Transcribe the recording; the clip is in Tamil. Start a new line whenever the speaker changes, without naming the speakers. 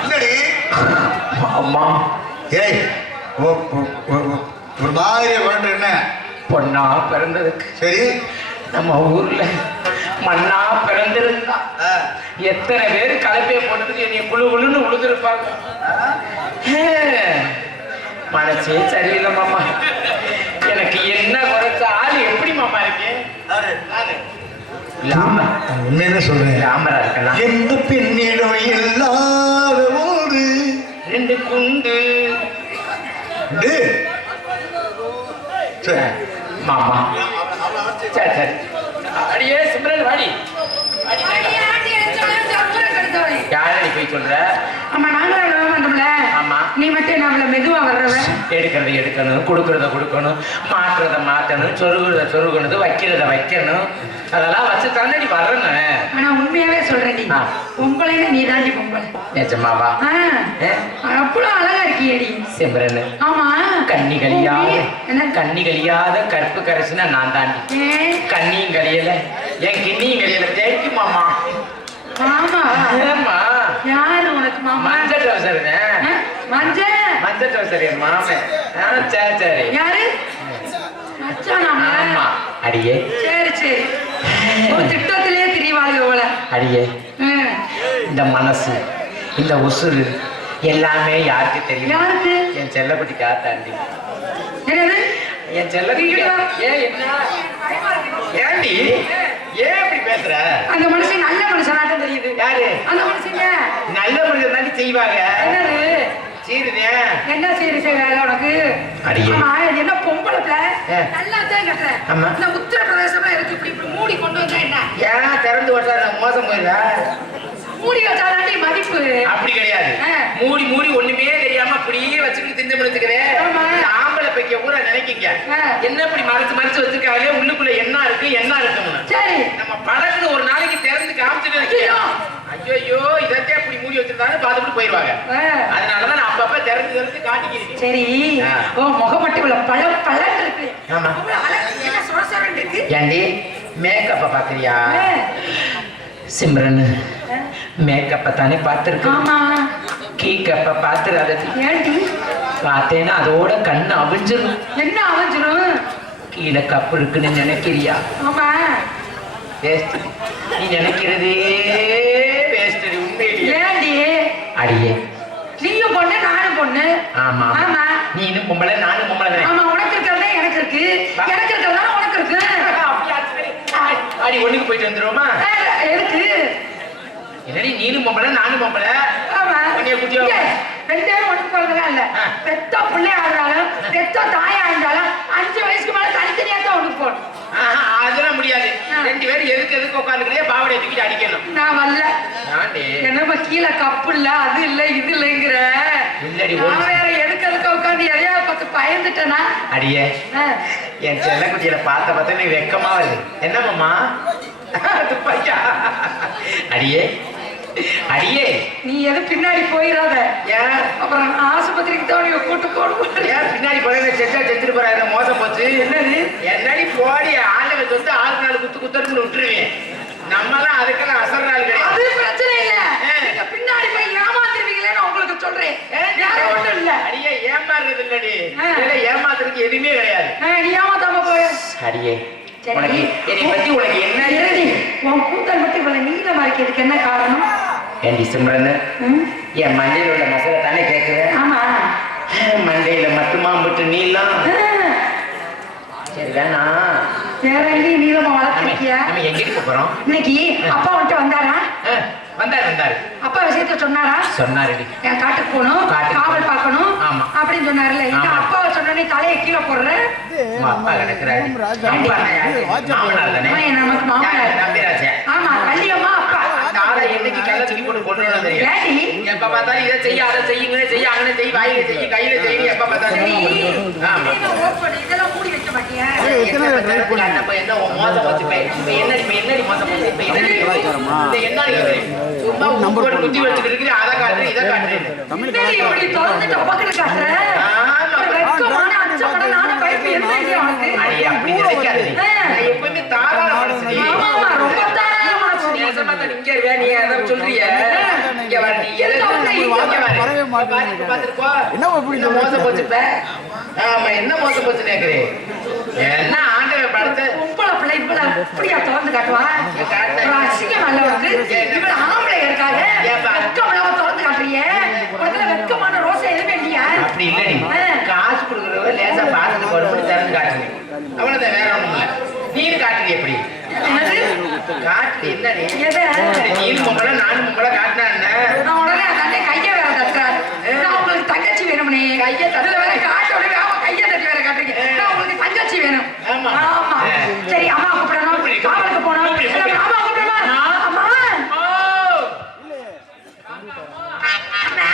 இல்லடி.
மாமா.
ஏய் ஒரு மாதிரி வேண்டு என்ன?
பொண்ணா பிறந்ததுக்கு
சரி.
நம்ம ஊர்ல மண்ணா பிறந்திருந்தா எத்தனை பேர் கலப்பையை போட்டதுக்கு என்னை குழு குழுன்னு உழுதுருப்பாங்க. மனசே சரியில்லை மாமா. எனக்கு என்ன குறைச்ச ஆள் எப்படி மாமா இருக்கு?
யாரு? நானு.
லாம
நான் உண்மையிலே சொல்றேன்?
லாமரா இருக்கலாம்.
எந்த பெண்ணிடம் இல்லாத ஒரு
ரெண்டு குண்டு. மாமா. சரி சரி. அடியே சிம்ரன் வாடி. வாடி, யாரடி போய் சொல்ற
ஆமா நாங்களும் அவ்வளவு வந்தோம்ல
ஆமா.
நீ மட்டும் அவ்வளவு மெதுவா வர்றவ
எடுக்கிறத எடுக்கணும் கொடுக்கறத கொடுக்கணும் மாற்றுறத மாற்றணும் சொருகுறத சொருகணுது வைக்கிறத வைக்கணும். அதெல்லாம் வச்சு தானே நீ வரணும்
ஆனா உண்மையாவே சொல்றேன் நீ. பொம்பளைன்னு நீ தாண்டி பொம்பளை.
நிஜமாவா?
அவ்வளவு அழகா இருக்கியேடி.
சிம்ரன்
ஆமா.
கண்ணி கழியாத
என்ன?
கண்ணி கழியாத கற்பு கரைச்சுனா நான் தாண்டி. கண்ணியும் கழியல என் கிண்ணியும் கழியல. தேய்க்கு மாமா.
மாமா.
ஏம்மா?
யாரு உனக்கு மாமா?
மஞ்சள்
மஞ்ச.
மஞ்சள் டவுசர் என் மாமன் ஆ சரி சரி.
யாரு? மச்சானாமா.
ஆமா. அடியே.
சரி சரி. ஒரு திட்டத்திலேயே திரிவாளுக போல.
அடியே. இந்த மனசு இந்த உசுறு எல்லாமே யாருக்கு தெரியும்?
யாருக்கு?
என் செல்லக்குட்டி காத்தாண்டி
என்னது?
என் செல்லக்குட்டி ஏன் என்ன? ஏண்டி? ஏன் இப்படி பேசுற?
அந்த மனுஷன் நல்ல மனுஷனாட்டம் தெரியுது.
யாரு?
அந்த மனுஷங்க
நல்ல மனிதன் தாண்டி செய்வாங்க.
என்னது?
சீருதே
என்ன சரி வேலை உனக்கு. ஆமா என்ன பொம்பளை பிள்ளை. நல்லா தான். இந்த உத்தரப்பிரதேசமா இருக்கு. இப்படி இப்படி மூடி கொண்டு வந்தா என்ன?
ஏன் திறந்து வச்சா நான் மோசம்
மூடி வச்சாதாண்டி மதிப்பு.
அப்படி கிடையாது. மூடி மூடி ஒண்ணுமே தெரியாம அப்படியே வச்சுக்கிட்டு திண்டு முடிச்சுக்கிறேன்
ஆமா.
ஆம்பளை பைக்க பூரா நினைக்கிங்க. என்ன இப்படி மறைச்சு மறைச்சு வச்சிருக்காங்க உள்ளுக்குள்ள என்ன இருக்கு என்ன இருக்குன்னு
சரி.
திறந்து திறந்து காட்டிக்கிறேன்
சரி. ஓ முகம் மட்டும் இவ்வளவு பழ பழம் இருக்கு.
ஆமா.
அவ்வளவு அழகு என்ன சொர சொரன்னு இருக்கு.
ஏண்டி மேக்கப்ப பாக்குறியா?
ஆ.
சிம்ரன். மேக்கப்ப தானே பார்த்துருக்கு.
ஆமா
கீக்கப்ப பார்த்துறாத
ஏன்டி
பார்த்தேன்னா அதோட கண்ணு அவிஞ்சிரும்.
என்ன அவஞ்சிரும்?
கீழே கப்பு இருக்குன்னு நினைக்கிறியா?
ஆமா.
வேஸ்ட் நீ நினைக்கிறதே வேஸ்ட் உண்மையிலேயே. அடியே
நீயும் பொண்ணு நானும் பொண்ணு
ஆமா
ஆமா.
நீ இன்னும் பொம்பளை நானும் பொம்பளை
ஆமா உனக்கு இருக்கிறதா எனக்கு இருக்கு. எனக்கு இருக்கிறதா உனக்கு இருக்கு.
அடி ஒண்ணுக்கு போயிட்டு வந்துருவோமா?
எதுக்கு?
என்னடி நீனும் பொம்பளை நானும் பொம்பளை?
ஆமா. ரெண்டு பேரும் ஒண்ணு போறதுலாம் இல்ல. பெத்த பிள்ளையா இருந்தாலும் பெத்த தாயா இருந்தாலும் அஞ்சு வயசுக்கு மேல தனித்தனியா தான் ஒண்ணு போகணும்.
அதெல்லாம் முடியாது. ரெண்டு பேரும் எதுக்கு எதுக்கு உட்காந்துக்கிறே பாவடைய தூக்கிட்டு அடிக்கணும்.
நான் வரல. என்னப்பா கீழே கப்பு இல்ல அது இல்ல இது இல்லைங்கிற.
இல்லடி,
நான்
ஒரு-
வேற எதுக்கு எதுக்கு உட்காந்து எதையாவது பார்த்து பயந்துட்டேனா?
அடியே. என் செல்லக்குட்டியில பார்த்த பார்த்த எனக்கு வெக்கமா வருது என்ன மாமா? துப்பாக்கியா அடியே அடியே.
நீ எது பின்னாடி போயிடாத
ஏன்?
அப்புறம் ஆஸ்பத்திரிக்கு தான் உன்னை கூட்டு போடுவேன்
ஏன் பின்னாடி போறேன் செத்தா செத்துட்டு போறாரு மோசம் போச்சு?
என்னது?
என்னடி போடி ஆண்டவன் சொத்து ஆறு நாள் குத்து குத்துறதுன்னு விட்டுருவேன். நம்மலாம் அதுக்கெல்லாம் அசர் நாள் கிடையாது
பிரச்சனை இல்ல
ஆ.
நீங்க பின்னாடி போய் ஏமாத்திருவீங்களேன்னு உங்களுக்கு சொல்றேன் வேற ஒண்ணும் இல்ல
அடியே ஏமாறுறது இல்லடி? ஏமாத்துறதுக்கு எதுவுமே கிடையாது.
ஏமாத்தாம போய.
அடியே. உனக்கு என்னை பத்தி உனக்கு என்ன
உன் கூந்தல் மட்டும் இவ்வளவு நீளமா இருக்கிறதுக்கு என்ன காரணம்?
ஏண்டி சிம்ரன்
ம்?
என் மண்டையில உள்ள மசாலா தானே கேட்கிறேன்
ஆமா
மண்டையில மட்டுமா விட்டு நீளம்.
ஆ,
சரி வேணாம்
வேற எங்கேயும் நீளமா
நம்ம
வளர்த்திருக்கியா?
நம்ம எங்கிட்டு போறோம்?
இன்னைக்கு அப்பா வந்துட்டு வந்தாரா?
வந்தாரு வந்தாரு.
அப்பா விஷயத்த சொன்னாரா?
சொன்னாருடி
என் காட்டுக்கு போகணும் காவல். பார்க்கணும்
ஆமா.
அப்படின்னு சொன்னார்ல எங்க
ஆமா.
அப்பாவை சொன்னோடனே தலையை கீழே போடுற?
அப்பா கிடக்குறாரு. அப்பா
நமக்கு மாமனார். ஆமா வள்ளியம்மா
என்னைக்கு கல்ல தூக்கி போட்டு கொண்டு தெரியும்?
ஏடி
எப்ப பார்த்தாலும் இதை செய்ய அதை செய்யுங்க செய்ய அங்கே செய்ய வாயில செய்ய கையில செய்ய எப்ப பார்த்தாலும் குத்தி வச்சுட்டு இருக்கிற அதை இதை எப்பவுமே தாராள நீ அதை சொல்றிய. இங்க நீ
எதுக்கு.
வரவே
பாத்துக்கோ.
என்ன இப்படி
மோசம் போச்சு இப்ப? ஆமா என்ன மோசம் போச்சு கேக்குறேன். என்ன ஆண்டவன் படத்தை
பொம்பளை பிள்ளை இவ்வளவு அப்படியா திறந்து காட்டுவா? அசிங்கம் அல்ல உனக்கு இவ்வளவு ஆம்பளை இருக்காங்க
ஏப்பா?
வெக்கம் இல்லாம திறந்து காட்டுறீங்க உனக்கு வெக்கமான ரோசை எதுவுமே இல்லையா
அப்படி இல்லடி
ஆ.
காசு கொடுக்குறவ லேசா பாத்துட்டு ஒரு மணி திறந்து காட்டுங்க அவ்வளவுதான் வேற ஒண்ணும் இல்ல நீர் காட்டுது எப்படி
என்னது?
காட்டு என்னடி
எதை?
நீர் பொம்பளை நானும் பொம்பளை காட்டினா என்ன
நான் உடனே அந்த அண்ணன் கையை வேற தட்டுறாரு நான் உங்களுக்கு தங்கச்சி வேணும்னே.
கையை தட்டு.
வேற காட்டுறீங்க. உங்களுக்கு தங்கச்சி வேணும்.
ஆமா.
சரி அம்மா கூப்பிடணும்.
கூப்பிடு.
காவலுக்கு. அம்மா கூப்பிடணும் அம்மா.
ஓ.
அண்ணா